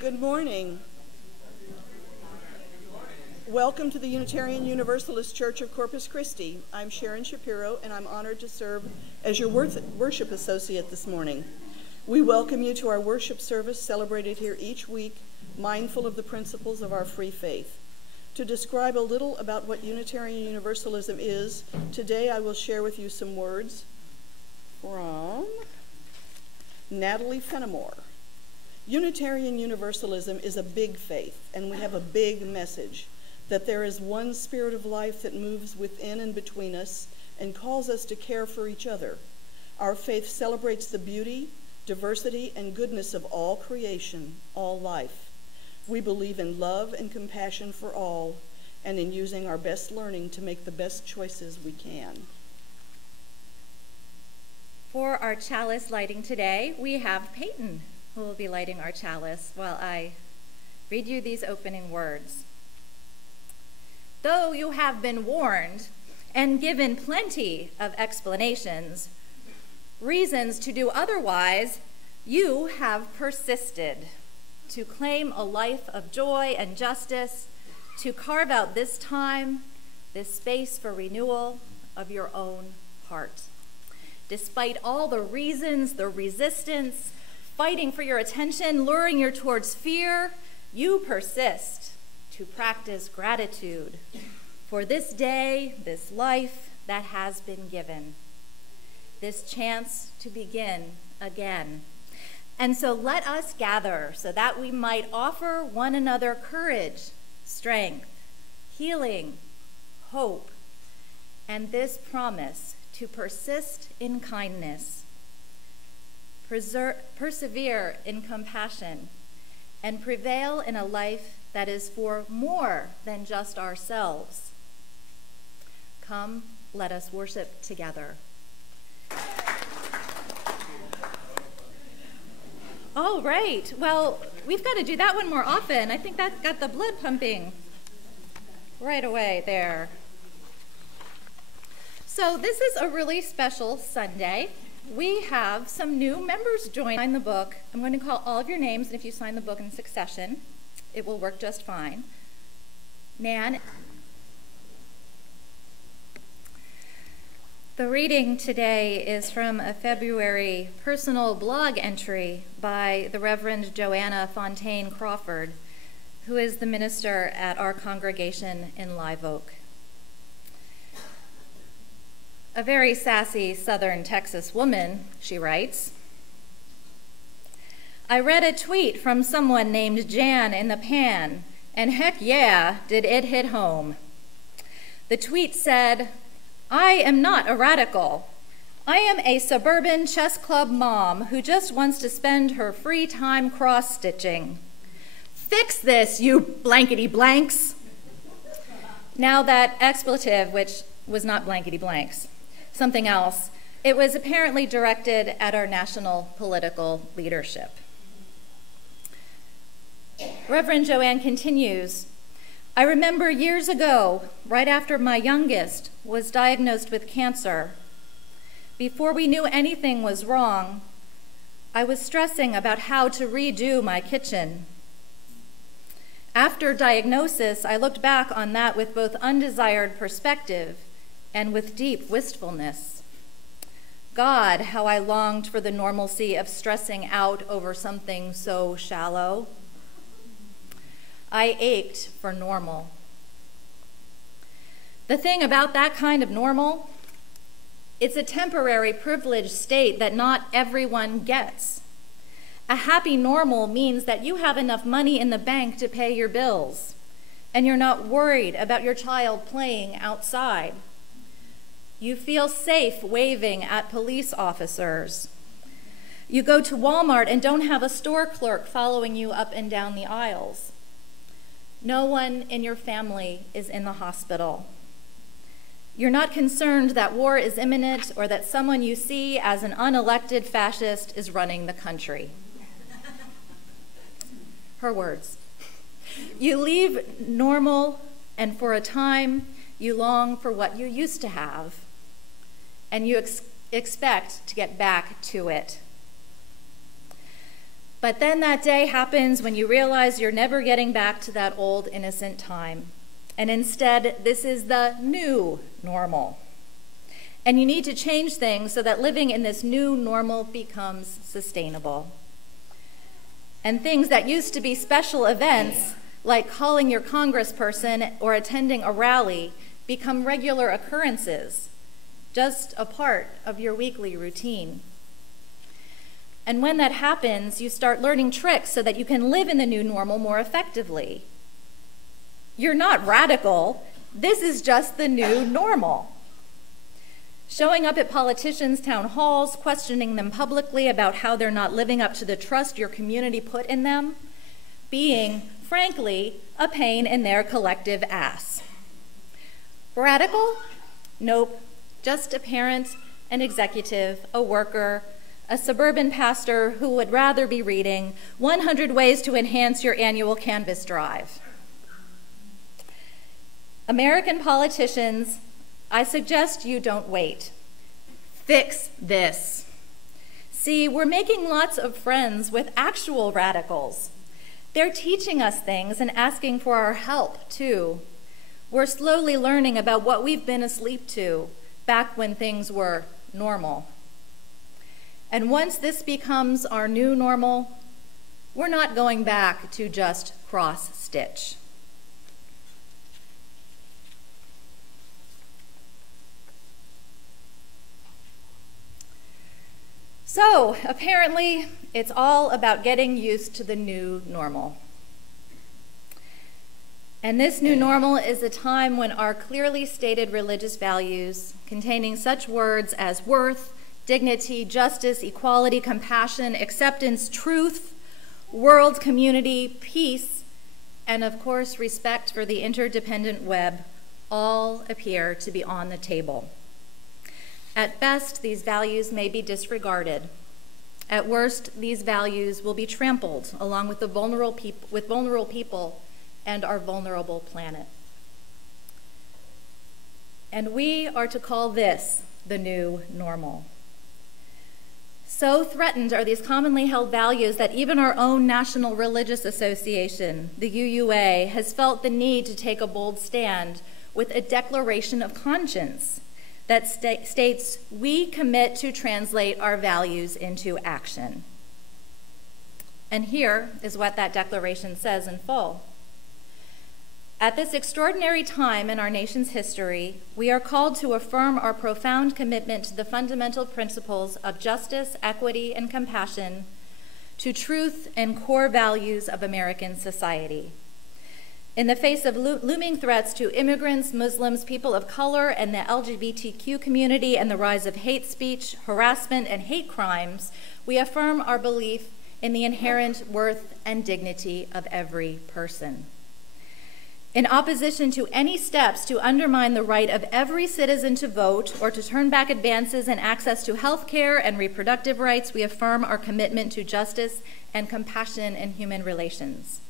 Good morning. Welcome to the Unitarian Universalist Church of Corpus Christi. I'm Sharon Shapiro, and I'm honored to serve as your worship associate this morning. We welcome you to our worship service celebrated here each week, mindful of the principles of our free faith. To describe a little about what Unitarian Universalism is, today I will share with you some words from Natalie Fenimore. Unitarian Universalism is a big faith, and we have a big message, that there is one spirit of life that moves within and between us and calls us to care for each other. Our faith celebrates the beauty, diversity, and goodness of all creation, all life. We believe in love and compassion for all, and in using our best learning to make the best choices we can. For our chalice lighting today, we have Peyton, who will be lighting our chalice while I read you these opening words. Though you have been warned and given plenty of explanations, reasons to do otherwise, you have persisted to claim a life of joy and justice, to carve out this time, this space for renewal of your own heart. Despite all the reasons, the resistance, fighting for your attention, luring you towards fear, you persist to practice gratitude for this day, this life that has been given, this chance to begin again. And so let us gather so that we might offer one another courage, strength, healing, hope, and this promise to persist in kindness, persevere in compassion, and prevail in a life that is for more than just ourselves. Come, let us worship together. All right, well, we've got to do that one more often. I think that got the blood pumping right away there. So this is a really special Sunday. We have some new members join the book. I'm going to call all of your names, and if you sign the book in succession, it will work just fine. Nan. The reading today is from a February personal blog entry by the Reverend Joanna Fontaine Crawford, who is the minister at our congregation in Live Oak. A very sassy Southern Texas woman, she writes, I read a tweet from someone named Jan in the Pan, and heck yeah, did it hit home. The tweet said, I am not a radical. I am a suburban chess club mom who just wants to spend her free time cross-stitching. Fix this, you blankety blanks. Now that expletive, which was not blankety blanks, something else, it was apparently directed at our national political leadership. Reverend Joanne continues, I remember years ago, right after my youngest was diagnosed with cancer, before we knew anything was wrong, I was stressing about how to redo my kitchen. After diagnosis, I looked back on that with both undesired perspective and with deep wistfulness. God, how I longed for the normalcy of stressing out over something so shallow. I ached for normal. The thing about that kind of normal, it's a temporary privileged state that not everyone gets. A happy normal means that you have enough money in the bank to pay your bills, and you're not worried about your child playing outside. You feel safe waving at police officers. You go to Walmart and don't have a store clerk following you up and down the aisles. No one in your family is in the hospital. You're not concerned that war is imminent or that someone you see as an unelected fascist is running the country. Her words. You leave normal, and for a time, you long for what you used to have, and you expect to get back to it. But then that day happens when you realize you're never getting back to that old innocent time. And instead, this is the new normal. And you need to change things so that living in this new normal becomes sustainable. And things that used to be special events, like calling your congressperson or attending a rally, become regular occurrences, just a part of your weekly routine. And when that happens, you start learning tricks so that you can live in the new normal more effectively. You're not radical. This is just the new normal. Showing up at politicians' town halls, questioning them publicly about how they're not living up to the trust your community put in them, being, frankly, a pain in their collective ass. Radical? Nope. Just a parent, an executive, a worker, a suburban pastor who would rather be reading 100 Ways to Enhance Your Annual Canvas Drive. American politicians, I suggest you don't wait. Fix this. See, we're making lots of friends with actual radicals. They're teaching us things and asking for our help, too. We're slowly learning about what we've been asleep to back when things were normal. And once this becomes our new normal, we're not going back to just cross-stitch. So, apparently, it's all about getting used to the new normal. And this new normal is a time when our clearly stated religious values, containing such words as worth, dignity, justice, equality, compassion, acceptance, truth, world community, peace, and of course, respect for the interdependent web, all appear to be on the table. At best, these values may be disregarded. At worst, these values will be trampled along with vulnerable people and our vulnerable planet. And we are to call this the new normal. So threatened are these commonly held values that even our own National Religious Association, the UUA, has felt the need to take a bold stand with a declaration of conscience that states, we commit to translate our values into action. And here is what that declaration says in full. At this extraordinary time in our nation's history, we are called to affirm our profound commitment to the fundamental principles of justice, equity, and compassion, to truth and core values of American society. In the face of looming threats to immigrants, Muslims, people of color, and the LGBTQ community, and the rise of hate speech, harassment, and hate crimes, we affirm our belief in the inherent worth and dignity of every person. In opposition to any steps to undermine the right of every citizen to vote or to turn back advances in access to health care and reproductive rights, we affirm our commitment to justice and compassion in human relations.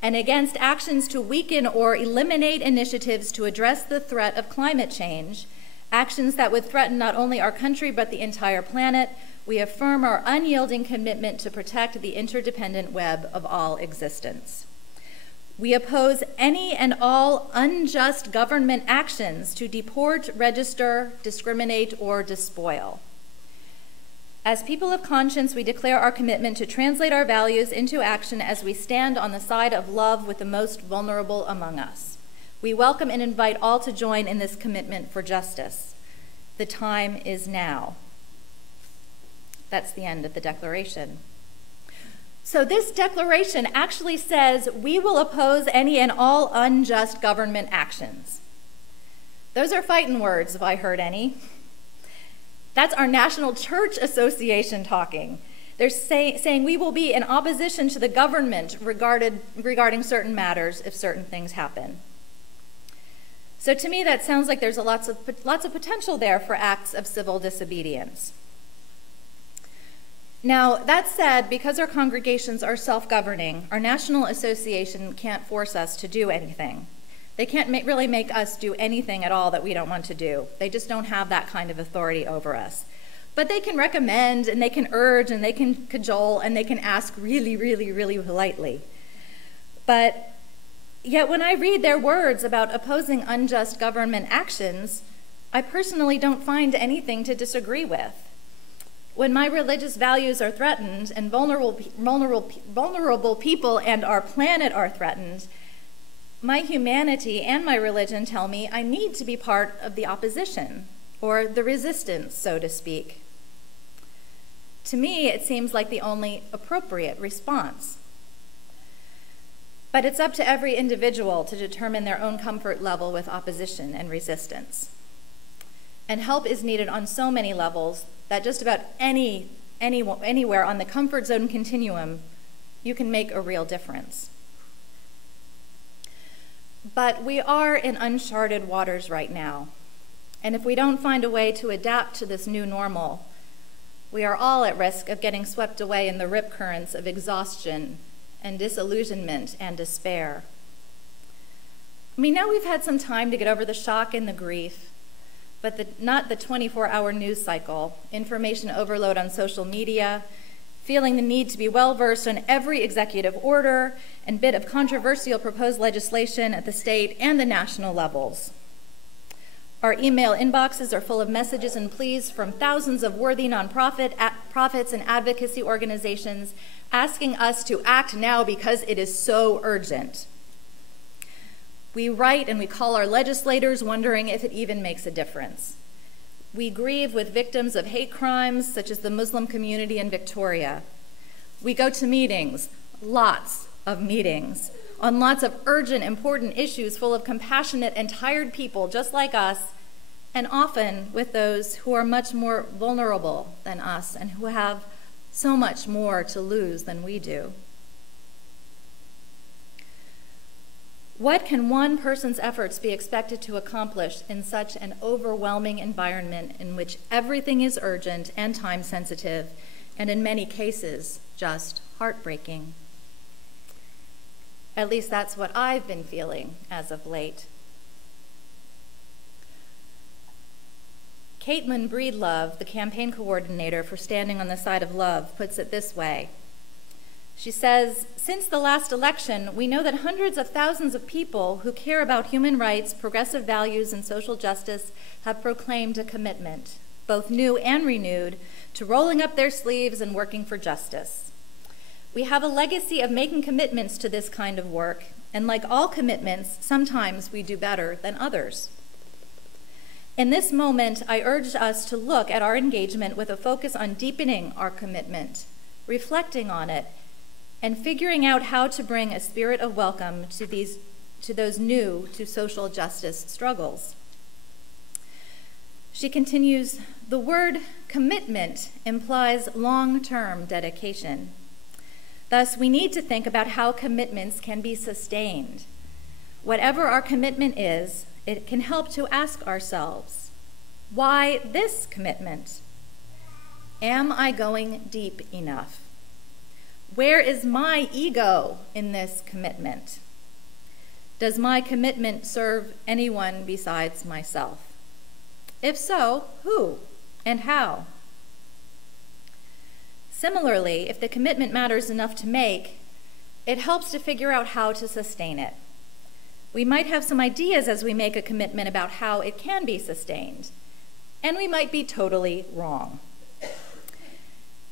And against actions to weaken or eliminate initiatives to address the threat of climate change, actions that would threaten not only our country but the entire planet, we affirm our unyielding commitment to protect the interdependent web of all existence. We oppose any and all unjust government actions to deport, register, discriminate, or despoil. As people of conscience, we declare our commitment to translate our values into action as we stand on the side of love with the most vulnerable among us. We welcome and invite all to join in this commitment for justice. The time is now. That's the end of the declaration. So this declaration actually says we will oppose any and all unjust government actions. Those are fighting words, if I heard any. That's our National Church Association talking. They're saying we will be in opposition to the government regarding certain matters if certain things happen. So to me, that sounds like there's lots of potential there for acts of civil disobedience. Now, that said, because our congregations are self-governing, our National Association can't force us to do anything. They can't really make us do anything at all that we don't want to do. They just don't have that kind of authority over us. But they can recommend, and they can urge, and they can cajole, and they can ask really, really, really politely. But yet when I read their words about opposing unjust government actions, I personally don't find anything to disagree with. When my religious values are threatened and vulnerable people and our planet are threatened, my humanity and my religion tell me I need to be part of the opposition, or the resistance, so to speak. To me, it seems like the only appropriate response. But it's up to every individual to determine their own comfort level with opposition and resistance. And help is needed on so many levels that just about anywhere on the comfort zone continuum, you can make a real difference. But we are in uncharted waters right now. And if we don't find a way to adapt to this new normal, we are all at risk of getting swept away in the rip currents of exhaustion and disillusionment and despair. I mean, now we've had some time to get over the shock and the grief, but not the 24-hour news cycle, information overload on social media, feeling the need to be well-versed on every executive order and bit of controversial proposed legislation at the state and the national levels. Our email inboxes are full of messages and pleas from thousands of worthy nonprofits and advocacy organizations asking us to act now because it is so urgent. We write and we call our legislators wondering if it even makes a difference. We grieve with victims of hate crimes such as the Muslim community in Victoria. We go to meetings, lots of meetings, on lots of urgent, important issues full of compassionate and tired people just like us, and often with those who are much more vulnerable than us and who have so much more to lose than we do. What can one person's efforts be expected to accomplish in such an overwhelming environment in which everything is urgent and time-sensitive, and in many cases, just heartbreaking? At least that's what I've been feeling as of late. Caitlin Breedlove, the campaign coordinator for Standing on the Side of Love, puts it this way. She says, since the last election, we know that hundreds of thousands of people who care about human rights, progressive values, and social justice have proclaimed a commitment, both new and renewed, to rolling up their sleeves and working for justice. We have a legacy of making commitments to this kind of work, and like all commitments, sometimes we do better than others. In this moment, I urge us to look at our engagement with a focus on deepening our commitment, reflecting on it, and figuring out how to bring a spirit of welcome to those new to social justice struggles. She continues, the word commitment implies long-term dedication. Thus, we need to think about how commitments can be sustained. Whatever our commitment is, it can help to ask ourselves, why this commitment? Am I going deep enough? Where is my ego in this commitment? Does my commitment serve anyone besides myself? If so, who and how? Similarly, if the commitment matters enough to make, it helps to figure out how to sustain it. We might have some ideas as we make a commitment about how it can be sustained, and we might be totally wrong.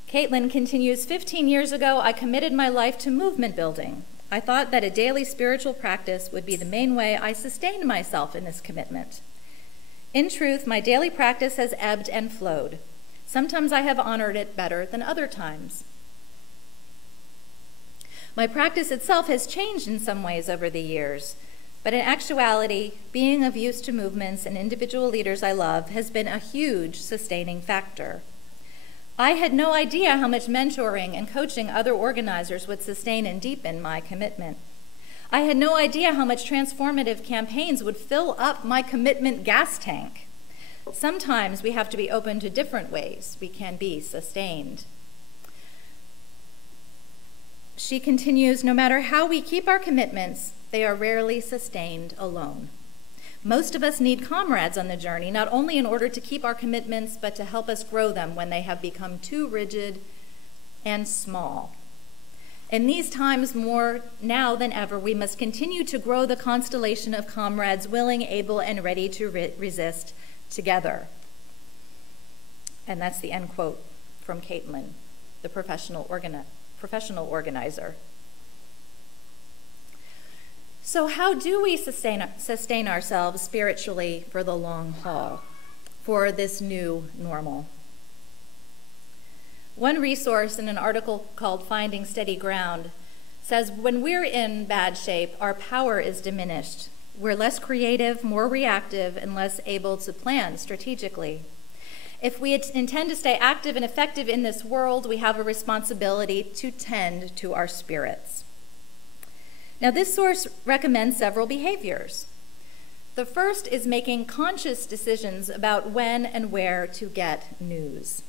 Caitlin continues, 15 years ago, I committed my life to movement building. I thought that a daily spiritual practice would be the main way I sustained myself in this commitment. In truth, my daily practice has ebbed and flowed. Sometimes I have honored it better than other times. My practice itself has changed in some ways over the years, but in actuality, being of use to movements and individual leaders I love has been a huge sustaining factor. I had no idea how much mentoring and coaching other organizers would sustain and deepen my commitment. I had no idea how much transformative campaigns would fill up my commitment gas tank. Sometimes we have to be open to different ways we can be sustained. She continues, no matter how we keep our commitments, they are rarely sustained alone. Most of us need comrades on the journey, not only in order to keep our commitments, but to help us grow them when they have become too rigid and small. In these times, more now than ever, we must continue to grow the constellation of comrades willing, able, and ready to resist together. And that's the end quote from Caitlin, the professional organizer. So how do we sustain ourselves spiritually for the long haul, for this new normal? One resource in an article called Finding Steady Ground says when we're in bad shape, our power is diminished. We're less creative, more reactive, and less able to plan strategically. If we intend to stay active and effective in this world, we have a responsibility to tend to our spirits. Now, this source recommends several behaviors. The first is making conscious decisions about when and where to get news,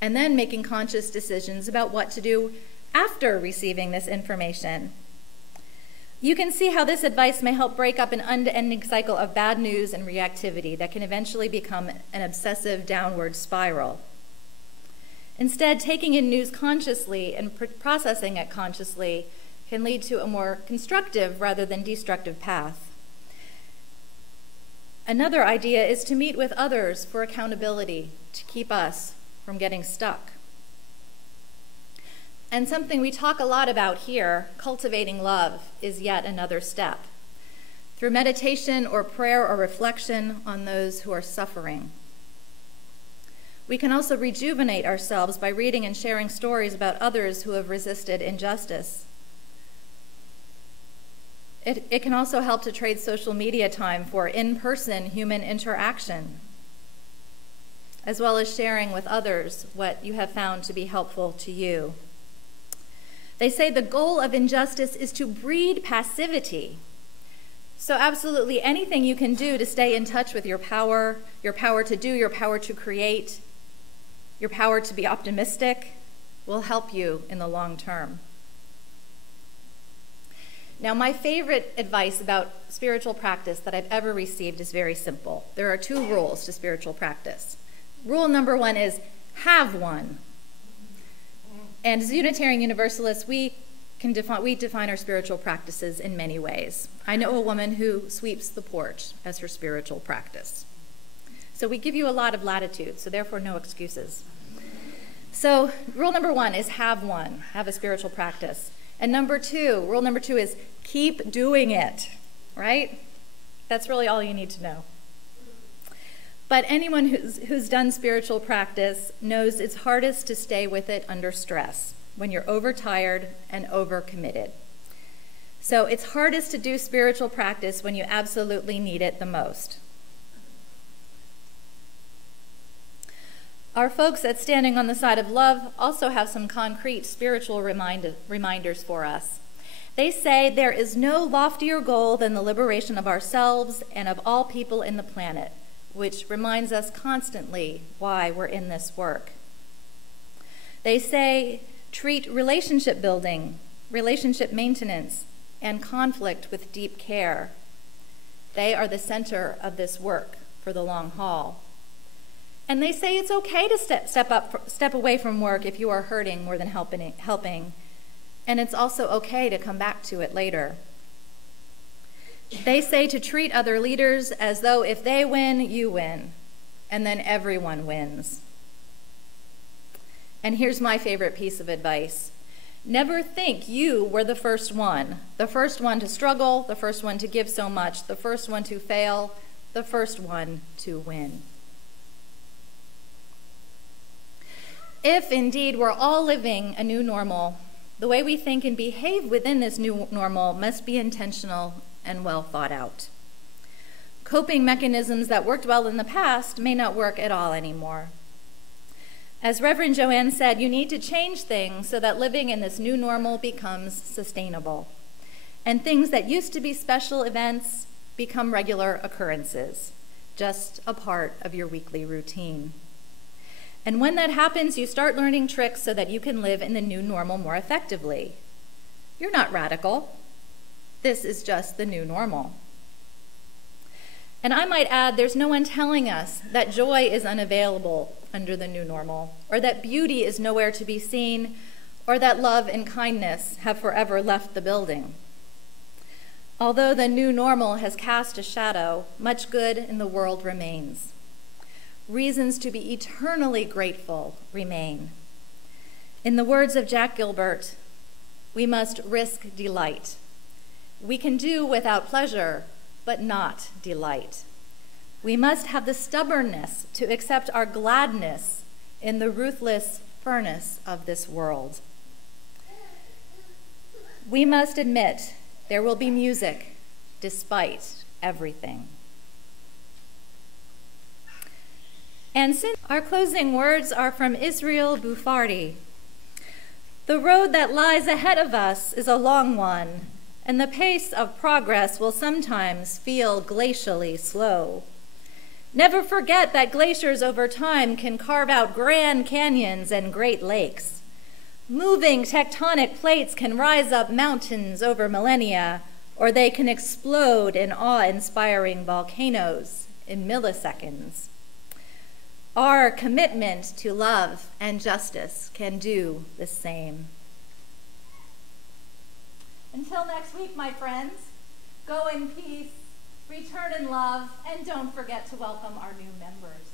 and then making conscious decisions about what to do after receiving this information. You can see how this advice may help break up an unending cycle of bad news and reactivity that can eventually become an obsessive downward spiral. Instead, taking in news consciously and processing it consciously can lead to a more constructive rather than destructive path. Another idea is to meet with others for accountability, to keep us from getting stuck. And something we talk a lot about here, cultivating love, is yet another step. Through meditation or prayer or reflection on those who are suffering. We can also rejuvenate ourselves by reading and sharing stories about others who have resisted injustice. It can also help to trade social media time for in-person human interaction, as well as sharing with others what you have found to be helpful to you. They say the goal of injustice is to breed passivity. So absolutely anything you can do to stay in touch with your power to do, your power to create, your power to be optimistic, will help you in the long term. Now, my favorite advice about spiritual practice that I've ever received is very simple. There are 2 rules to spiritual practice. Rule number 1 is have one. And as Unitarian Universalists, we define our spiritual practices in many ways. I know a woman who sweeps the porch as her spiritual practice. So we give you a lot of latitude, so therefore no excuses. So rule number 1 is have a spiritual practice. And rule number two is keep doing it, right? That's really all you need to know. But anyone who's done spiritual practice knows it's hardest to stay with it under stress, when you're overtired and overcommitted. So it's hardest to do spiritual practice when you absolutely need it the most. Our folks at Standing on the Side of Love also have some concrete spiritual reminders for us. They say there is no loftier goal than the liberation of ourselves and of all people in the planet, which reminds us constantly why we're in this work. They say treat relationship building, relationship maintenance, and conflict with deep care. They are the center of this work for the long haul. And they say it's okay to step away from work if you are hurting more than helping. And it's also okay to come back to it later. They say to treat other leaders as though if they win, you win, and then everyone wins. And here's my favorite piece of advice. Never think you were the first one to struggle, the first one to give so much, the first one to fail, the first one to win. If indeed we're all living a new normal, the way we think and behave within this new normal must be intentional and well thought out. Coping mechanisms that worked well in the past may not work at all anymore. As Reverend Joanne said, you need to change things so that living in this new normal becomes sustainable. And things that used to be special events become regular occurrences, just a part of your weekly routine. And when that happens, you start learning tricks so that you can live in the new normal more effectively. You're not radical. This is just the new normal. And I might add, there's no one telling us that joy is unavailable under the new normal, or that beauty is nowhere to be seen, or that love and kindness have forever left the building. Although the new normal has cast a shadow, much good in the world remains. Reasons to be eternally grateful remain. In the words of Jack Gilbert, we must risk delight. We can do without pleasure, but not delight. We must have the stubbornness to accept our gladness in the ruthless furnace of this world. We must admit there will be music despite everything. And since our closing words are from Israel Bufardi, the road that lies ahead of us is a long one, and the pace of progress will sometimes feel glacially slow. Never forget that glaciers over time can carve out grand canyons and great lakes. Moving tectonic plates can rise up mountains over millennia, or they can explode in awe-inspiring volcanoes in milliseconds. Our commitment to love and justice can do the same. Until next week, my friends, go in peace, return in love, and don't forget to welcome our new members.